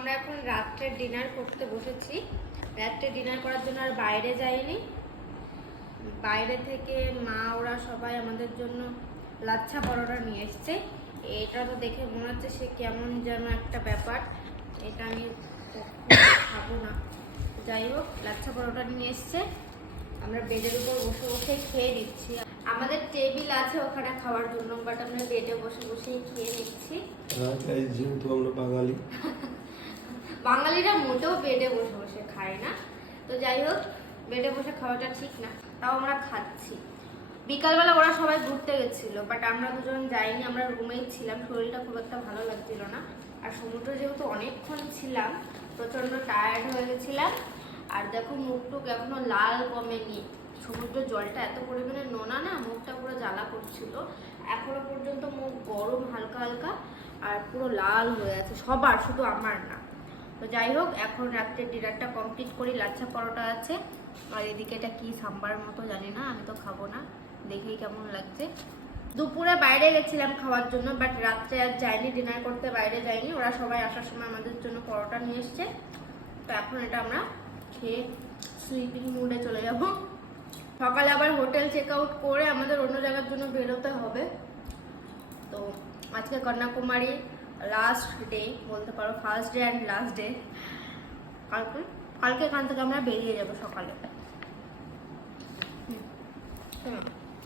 আমরা এখন রাত্রে ডিনার করতে বসেছি। রাত্রে ডিনার করার জন্য আর বাইরে যাইনি, বাইরে থেকে মা ওরা সবাই আমাদের জন্য লাচ্ছা পরোটা নিয়ে এসছে। এটা তো দেখে মনে হচ্ছে সে কেমন যেন একটা ব্যাপার, এটা আমি খাবো না। যাই হোক, লাচ্ছা পরোটা নিয়ে এসছে, আমরা বেডের উপর বসে বসে খেয়ে নিচ্ছি। আমাদের টেবিল আছে ওখানে খাওয়ার জন্য, বাট আমরা বেডে বসে বসেই খেয়ে নিচ্ছি। যেহেতু আমরা বাঙালি, বাঙালিরা মোটেও বেডে বসে বসে খায় না। তো যাই হোক, বেডে বসে খাওয়াটা ঠিক না, তাও আমরা খাচ্ছি। বিকালবেলা ওরা সবাই ঘুরতে গেছিল, বাট আমরা দুজন যাইনি, আমরা রুমেই ছিলাম। শরীরটা খুব একটা ভালো লাগছিল না, আর সমুদ্রে যেহেতু অনেকক্ষণ ছিলাম প্রচণ্ড টায়ার্ড হয়ে গেছিলাম। আর দেখো মুখটুক এখনো লাল কমেনি, সমুদ্রের জলটা এত পরিমাণে নোনা না, মুখটা পুরো জ্বালা করছিল। এখনো পর্যন্ত মুখ গরম হালকা হালকা, আর পুরো লাল হয়ে আছে সবার, শুধু আমার না। তো যাই হোক, এখন রাত্রের ডিনারটা কমপ্লিট করি। লাচ্ছা পরোটা আছে, আর এদিকে এটা কি সাম্বার মতো জানি না, আমি তো খাবো না, দেখেই কেমন লাগছে। দুপুরে বাইরে গেছিলাম খাওয়ার জন্য, বাট রাত্রে আর যাইনি, ডিনার করতে বাইরে যাইনি। ওরা সবাই আসার সময় আমাদের জন্য পরোটা নিয়ে এসছে। তো এখন এটা আমরা খেয়ে স্লিপিং মুডে চলে যাব। সকালে আবার হোটেল চেক আউট করে আমাদের অন্য জায়গার জন্য বেরোতে হবে। তো আজকে কন্যাকুমারী লাস্ট ডে বলতে পারো, first day and last day. কালকে এখান থেকে আমরা বেরিয়ে যাবো সকালে।